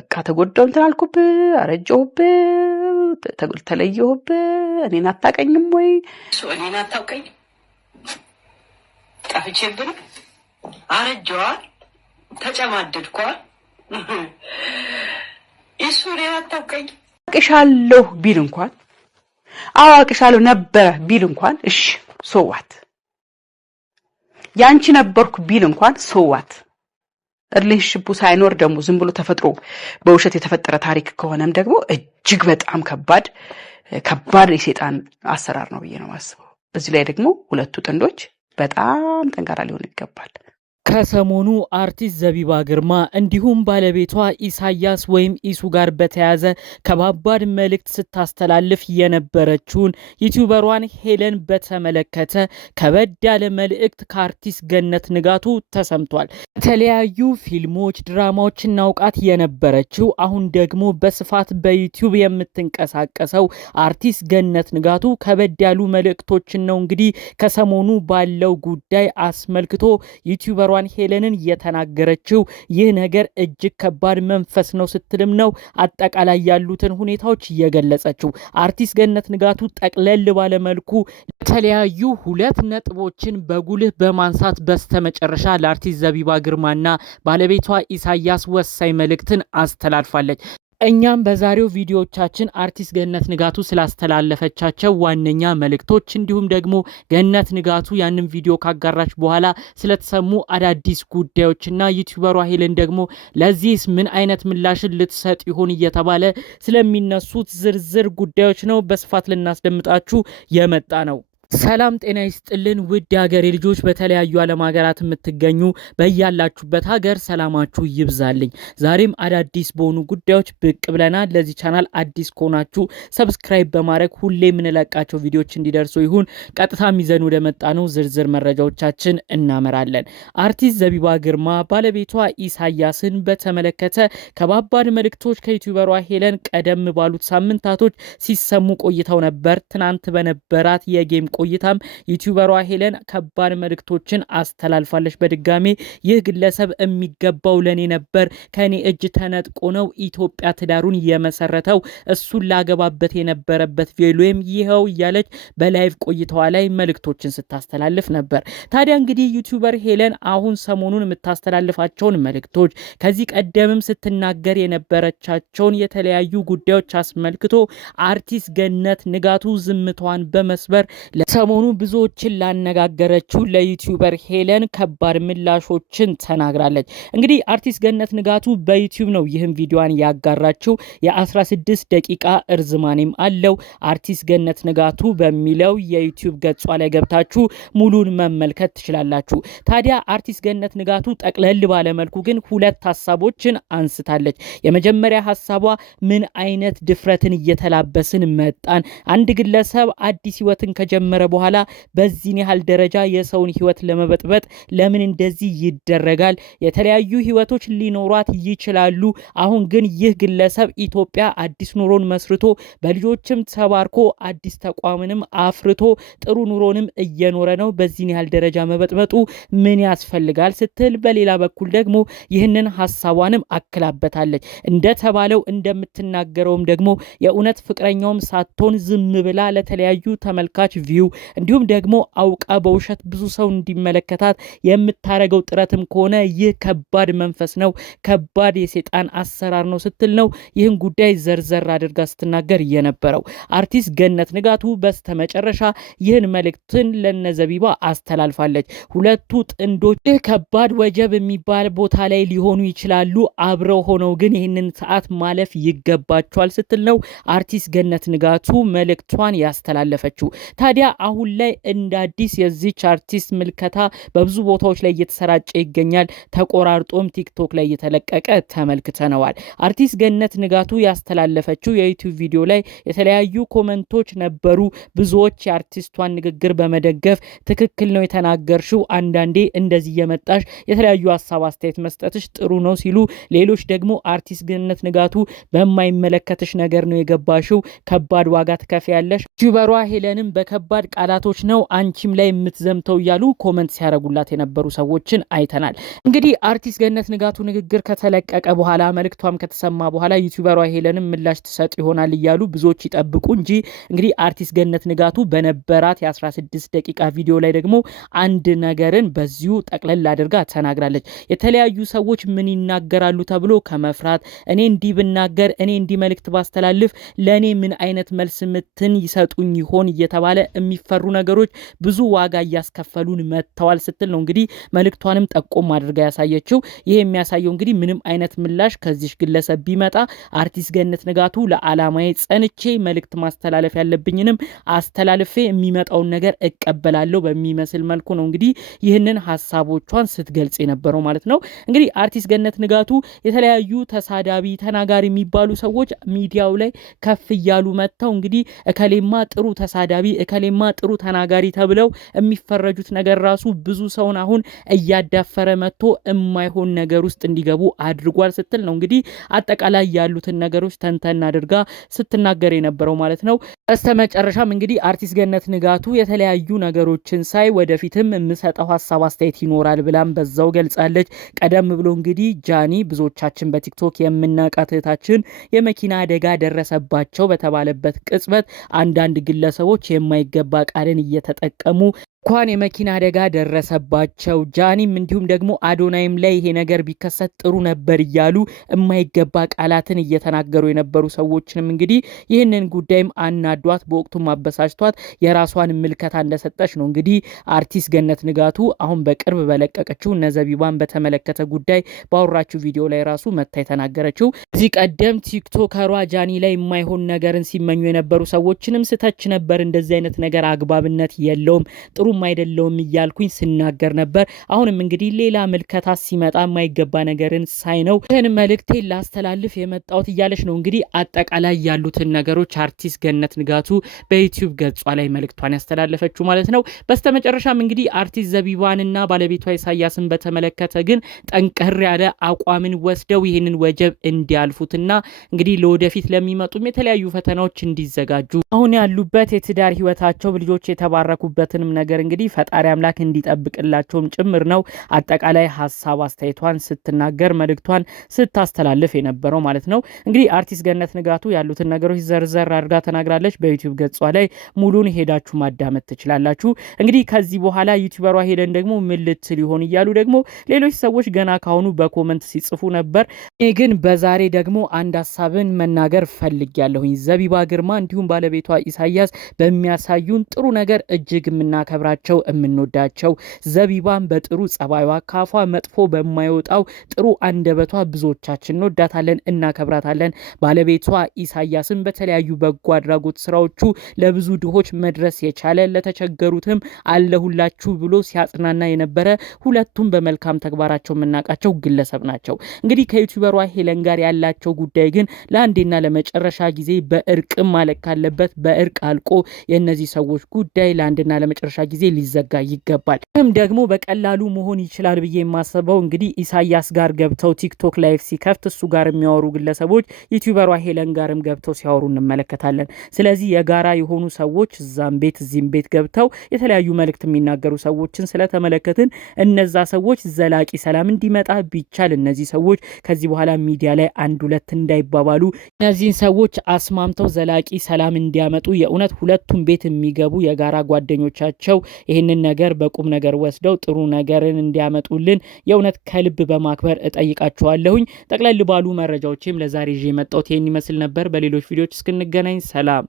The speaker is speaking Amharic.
በቃ ተጎዳው እንትን አልኩብህ፣ አረጀሁብህ፣ ተለየሁብህ፣ እኔን አታውቀኝም ወይ? እኔን አታውቀኝ ጠፍቼብህ አረጀዋል፣ ተጨማደድኳል። እሱ እኔን አታውቀኝ አውቅሻለሁ ቢል እንኳን አውቅሻለሁ ነበረ ቢል እንኳን እሺ ሶዋት ያንቺ ነበርኩ ቢል እንኳን ሶዋት ሪሌሽንሺፑ ሳይኖር ደግሞ ዝም ብሎ ተፈጥሮ በውሸት የተፈጠረ ታሪክ ከሆነም ደግሞ እጅግ በጣም ከባድ የሰይጣን አሰራር ነው ብዬ ነው የማስበው። በዚህ ላይ ደግሞ ሁለቱ ጥንዶች በጣም ጠንካራ ሊሆኑ ይገባል። ከሰሞኑ አርቲስት ዘቢባ ግርማ እንዲሁም ባለቤቷ ኢሳያስ ወይም ኢሱ ጋር በተያያዘ ከባባድ መልእክት ስታስተላልፍ የነበረችውን ዩቲዩበሯን ሄለን በተመለከተ ከበድ ያለ መልእክት ከአርቲስት ገነት ንጋቱ ተሰምቷል። የተለያዩ ፊልሞች፣ ድራማዎች እናውቃት የነበረችው አሁን ደግሞ በስፋት በዩቲዩብ የምትንቀሳቀሰው አርቲስት ገነት ንጋቱ ከበድ ያሉ መልእክቶችን ነው እንግዲህ ከሰሞኑ ባለው ጉዳይ አስመልክቶ ዩቲዩበሯ ሄለንን የተናገረችው። ይህ ነገር እጅግ ከባድ መንፈስ ነው ስትልም ነው አጠቃላይ ያሉትን ሁኔታዎች የገለጸችው። አርቲስት ገነት ንጋቱ ጠቅለል ባለ መልኩ የተለያዩ ሁለት ነጥቦችን በጉልህ በማንሳት በስተመጨረሻ ለአርቲስት ዘቢባ ግርማና ባለቤቷ ኢሳያስ ወሳኝ መልእክትን አስተላልፋለች። እኛም በዛሬው ቪዲዮቻችን አርቲስት ገነት ንጋቱ ስላስተላለፈቻቸው ዋነኛ መልእክቶች እንዲሁም ደግሞ ገነት ንጋቱ ያንን ቪዲዮ ካጋራች በኋላ ስለተሰሙ አዳዲስ ጉዳዮችና ዩቲዩበሯ ሄለን ደግሞ ለዚህስ ምን አይነት ምላሽን ልትሰጥ ይሆን እየተባለ ስለሚነሱት ዝርዝር ጉዳዮች ነው በስፋት ልናስደምጣችሁ የመጣ ነው። ሰላም ጤና ይስጥልን ውድ የሀገሬ ልጆች፣ በተለያዩ ዓለም ሀገራት የምትገኙ በያላችሁበት ሀገር ሰላማችሁ ይብዛልኝ። ዛሬም አዳዲስ በሆኑ ጉዳዮች ብቅ ብለናል። ለዚህ ቻናል አዲስ ከሆናችሁ ሰብስክራይብ በማድረግ ሁሌ የምንለቃቸው ቪዲዮዎች እንዲደርሱ ይሁን። ቀጥታ ይዘን ወደ መጣ ነው ዝርዝር መረጃዎቻችን እናመራለን። አርቲስት ዘቢባ ግርማ ባለቤቷ ኢሳያስን በተመለከተ ከባባድ መልእክቶች ከዩቲዩበሯ ሄለን ቀደም ባሉት ሳምንታቶች ሲሰሙ ቆይተው ነበር። ትናንት በነበራት የጌም ቆይታም ዩቲዩበሯ ሄለን ከባድ መልእክቶችን አስተላልፋለች። በድጋሚ ይህ ግለሰብ የሚገባው ለኔ ነበር፣ ከኔ እጅ ተነጥቆ ነው ኢትዮጵያ ትዳሩን የመሰረተው፣ እሱን ላገባበት የነበረበት ቬሎዬም ይኸው እያለች በላይቭ ቆይታዋ ላይ መልእክቶችን ስታስተላልፍ ነበር። ታዲያ እንግዲህ ዩቲዩበር ሄለን አሁን ሰሞኑን የምታስተላልፋቸውን መልእክቶች ከዚህ ቀደምም ስትናገር የነበረቻቸውን የተለያዩ ጉዳዮች አስመልክቶ አርቲስት ገነት ንጋቱ ዝምታዋን በመስበር ሰሞኑ ብዙዎችን ላነጋገረችው ለዩቲዩበር ሄለን ከባድ ምላሾችን ተናግራለች። እንግዲህ አርቲስት ገነት ንጋቱ በዩቲዩብ ነው ይህን ቪዲዮዋን ያጋራችው። የ16 ደቂቃ እርዝማኔም አለው። አርቲስት ገነት ንጋቱ በሚለው የዩቲዩብ ገጿ ላይ ገብታችሁ ሙሉን መመልከት ትችላላችሁ። ታዲያ አርቲስት ገነት ንጋቱ ጠቅለል ባለ መልኩ ግን ሁለት ሀሳቦችን አንስታለች። የመጀመሪያ ሀሳቧ ምን አይነት ድፍረትን እየተላበስን መጣን? አንድ ግለሰብ አዲስ ህይወትን ከጀመረ በኋላ በዚህን ያህል ደረጃ የሰውን ህይወት ለመበጥበጥ ለምን እንደዚህ ይደረጋል? የተለያዩ ህይወቶች ሊኖሯት ይችላሉ። አሁን ግን ይህ ግለሰብ ኢትዮጵያ አዲስ ኑሮን መስርቶ በልጆችም ተባርኮ አዲስ ተቋምንም አፍርቶ ጥሩ ኑሮንም እየኖረ ነው። በዚህን ያህል ደረጃ መበጥበጡ ምን ያስፈልጋል ስትል፣ በሌላ በኩል ደግሞ ይህንን ሀሳቧንም አክላበታለች። እንደተባለው እንደምትናገረውም ደግሞ የእውነት ፍቅረኛውም ሳትሆን ዝም ብላ ለተለያዩ ተመልካች ቪው እንዲሁም ደግሞ አውቃ በውሸት ብዙ ሰው እንዲመለከታት የምታረገው ጥረትም ከሆነ ይህ ከባድ መንፈስ ነው፣ ከባድ የሰይጣን አሰራር ነው ስትል ነው ይህን ጉዳይ ዘርዘር አድርጋ ስትናገር የነበረው። አርቲስት ገነት ንጋቱ በስተመጨረሻ ይህን መልእክትን ለነዘቢባ አስተላልፋለች። ሁለቱ ጥንዶች ከባድ ወጀብ የሚባል ቦታ ላይ ሊሆኑ ይችላሉ፣ አብረው ሆነው ግን ይህንን ሰዓት ማለፍ ይገባቸዋል ስትል ነው አርቲስት ገነት ንጋቱ መልእክቷን ያስተላለፈችው። ታዲያ አሁን ላይ እንደ አዲስ የዚች አርቲስት ምልከታ በብዙ ቦታዎች ላይ እየተሰራጨ ይገኛል። ተቆራርጦም ቲክቶክ ላይ እየተለቀቀ ተመልክተነዋል። አርቲስት ገነት ንጋቱ ያስተላለፈችው የዩቲዩብ ቪዲዮ ላይ የተለያዩ ኮመንቶች ነበሩ። ብዙዎች የአርቲስቷን ንግግር በመደገፍ ትክክል ነው የተናገርሽው፣ አንዳንዴ እንደዚህ የመጣሽ የተለያዩ ሀሳብ አስተያየት መስጠትሽ ጥሩ ነው ሲሉ፣ ሌሎች ደግሞ አርቲስት ገነት ንጋቱ በማይመለከትሽ ነገር ነው የገባሽው፣ ከባድ ዋጋ ትከፍያለሽ። ዩቲዩበሯ ሄለንም በከባድ ቃላቶች ነው አንቺም ላይ የምትዘምተው እያሉ ኮመንት ሲያረጉላት የነበሩ ሰዎችን አይተናል። እንግዲህ አርቲስት ገነት ንጋቱ ንግግር ከተለቀቀ በኋላ መልእክቷም ከተሰማ በኋላ ዩቲዩበሯ ሄለንም ምላሽ ትሰጥ ይሆናል እያሉ ብዙዎች ይጠብቁ እንጂ እንግዲህ አርቲስት ገነት ንጋቱ በነበራት የ16 ደቂቃ ቪዲዮ ላይ ደግሞ አንድ ነገርን በዚሁ ጠቅለል አድርጋ ተናግራለች። የተለያዩ ሰዎች ምን ይናገራሉ ተብሎ ከመፍራት እኔ እንዲህ ብናገር እኔ እንዲህ መልእክት ባስተላልፍ ለኔ ምን አይነት መልስ ምትን ይሰጡኝ ይሆን እየተባለ የሚፈሩ ነገሮች ብዙ ዋጋ እያስከፈሉን መጥተዋል ስትል ነው እንግዲህ መልእክቷንም ጠቆም አድርጋ ያሳየችው። ይሄ የሚያሳየው እንግዲህ ምንም አይነት ምላሽ ከዚህ ግለሰብ ቢመጣ አርቲስት ገነት ንጋቱ ለዓላማዬ ጸንቼ መልእክት ማስተላለፍ ያለብኝንም አስተላልፌ የሚመጣውን ነገር እቀበላለሁ በሚመስል መልኩ ነው እንግዲህ ይህንን ሐሳቦቿን ስትገልጽ የነበረው ማለት ነው። እንግዲህ አርቲስት ገነት ንጋቱ የተለያዩ ተሳዳቢ ተናጋሪ የሚባሉ ሰዎች ሚዲያው ላይ ከፍ እያሉ መጥተው እንግዲህ እከሌማ ጥሩ ተሳዳቢ እከሌማ ጥሩ ተናጋሪ ተብለው የሚፈረጁት ነገር ራሱ ብዙ ሰውን አሁን እያዳፈረ መጥቶ የማይሆን ነገር ውስጥ እንዲገቡ አድርጓል ስትል ነው እንግዲህ አጠቃላይ ያሉትን ነገሮች ተንተን አድርጋ ስትናገር የነበረው ማለት ነው። በስተመጨረሻም እንግዲህ አርቲስት ገነት ንጋቱ የተለያዩ ነገሮችን ሳይ ወደፊትም የምሰጠው ሐሳብ አስተያየት ይኖራል ብላም በዛው ገልጻለች። ቀደም ብሎ እንግዲህ ጃኒ ብዙዎቻችን በቲክቶክ የምናውቃት እህታችን የመኪና አደጋ ደረሰባቸው በተባለበት ቅጽበት አንዳንድ ግለሰቦች የማይገባ ቃልን እየተጠቀሙ እንኳን የመኪና አደጋ ደረሰባቸው ጃኒም እንዲሁም ደግሞ አዶናይም ላይ ይሄ ነገር ቢከሰት ጥሩ ነበር እያሉ የማይገባ ቃላትን እየተናገሩ የነበሩ ሰዎችንም እንግዲህ ይህንን ጉዳይም አናዷት በወቅቱ ማበሳጭቷት የራሷን ምልከታ እንደሰጠች ነው እንግዲህ አርቲስት ገነት ንጋቱ አሁን በቅርብ በለቀቀችው ነዘቢባን በተመለከተ ጉዳይ ባወራችው ቪዲዮ ላይ ራሱ መታ የተናገረችው። እዚህ ቀደም ቲክቶከሯ ጃኒ ላይ የማይሆን ነገርን ሲመኙ የነበሩ ሰዎችንም ስተች ነበር። እንደዚህ አይነት ነገር አግባብነት የለውም ጥሩም አይደለውም እያልኩኝ ስናገር ነበር። አሁንም እንግዲህ ሌላ ምልከታ ሲመጣ የማይገባ ነገርን ሳይ ነው ይህን መልእክቴ ላስተላልፍ የመጣሁት እያለች ነው እንግዲህ አጠቃላይ ያሉትን ነገሮች አርቲስት ገነት ንጋቱ በዩቲዩብ ገጿ ላይ መልእክቷን ያስተላለፈችው ማለት ነው። በስተመጨረሻም እንግዲህ አርቲስት ዘቢባንና ባለቤቷ ኢሳያስን በተመለከተ ግን ጠንቀር ያለ አቋምን ወስደው ይህንን ወጀብ እንዲያልፉትና እንግዲህ ለወደፊት ለሚመጡም የተለያዩ ፈተናዎች እንዲዘጋጁ አሁን ያሉበት የትዳር ህይወታቸው ልጆች የተባረኩበትንም ነገር እንግዲህ ፈጣሪ አምላክ እንዲጠብቅላቸውም ጭምር ነው አጠቃላይ ሐሳብ አስተያየቷን ስትናገር መልእክቷን ስታስተላልፍ የነበረው ማለት ነው። እንግዲህ አርቲስት ገነት ንጋቱ ያሉትን ነገሮች ዘርዘር አድርጋ ተናግራለች። በዩቲዩብ ገጿ ላይ ሙሉን ሄዳችሁ ማዳመጥ ትችላላችሁ። እንግዲህ ከዚህ በኋላ ዩቲዩበሯ ሄለን ደግሞ ምን ልትል ይሆን እያሉ ደግሞ ሌሎች ሰዎች ገና ካሁኑ በኮመንት ሲጽፉ ነበር። እኔ ግን በዛሬ ደግሞ አንድ ሐሳብን መናገር ፈልጊያለሁኝ። ዘቢባ ግርማ እንዲሁም ባለቤቷ ኢሳያስ በሚያሳዩን ጥሩ ነገር እጅግ የምናከብራቸው የምንወዳቸው ዘቢባን በጥሩ ጸባይዋ ካፏ መጥፎ በማይወጣው ጥሩ አንደበቷ ብዙዎቻችን እንወዳታለን እናከብራታለን። ባለቤቷ ኢሳያስን በተለያዩ በጎ አድራጎት ስራዎቹ ለብዙ ድሆች መድረስ የቻለ ለተቸገሩትም አለሁላችሁ ብሎ ሲያጽናና የነበረ ሁለቱም በመልካም ተግባራቸው የምናውቃቸው ግለሰብ ናቸው። እንግዲህ ከዩቲዩበሯ ሄለን ጋር ያላቸው ጉዳይ ግን ለአንዴና ለመጨረሻ ጊዜ በእርቅ ማለቅ ካለበት በእርቅ አልቆ የእነዚህ ሰዎች ጉዳይ ለአንድና ለመጨረሻ ጊዜ ሊዘጋ ይገባል። ይህም ደግሞ በቀላሉ መሆን ይችላል ብዬ የማስበው እንግዲህ ኢሳያስ ጋር ገብተው ቲክቶክ ላይቭ ሲከፍት እሱ ጋር የሚያወሩ ግለሰቦች ዩቲዩበሯ ሄለን ጋርም ገብተው ሲያወሩ እንመለከታለን። ስለዚህ የጋራ የሆኑ ሰዎች እዛም ቤት እዚህም ቤት ገብተው የተለያዩ መልእክት የሚናገሩ ሰዎችን ስለተመለከትን እነዛ ሰዎች ዘላቂ ሰላም እንዲመጣ ቢቻል እነዚህ ሰዎች ከዚህ በኋላ ሚዲያ ላይ አንድ ሁለት እንዳይባባሉ እነዚህን ሰዎች አስማምተው ዘላቂ ሰላም እንዲያመጡ የእውነት ሁለቱም ቤት የሚገቡ የጋራ ጓደኞቻቸው ይህንን ነገር በቁም ነገር ወስደው ጥሩ ነገርን እንዲያመጡልን የእውነት ከልብ በማክበር እጠይቃቸዋለሁኝ። ጠቅለል ባሉ መረጃዎችም ለዛሬ ይዤ የመጣሁት ይህን ይመስል ነበር። በሌሎች ቪዲዮዎች እስክንገናኝ ሰላም።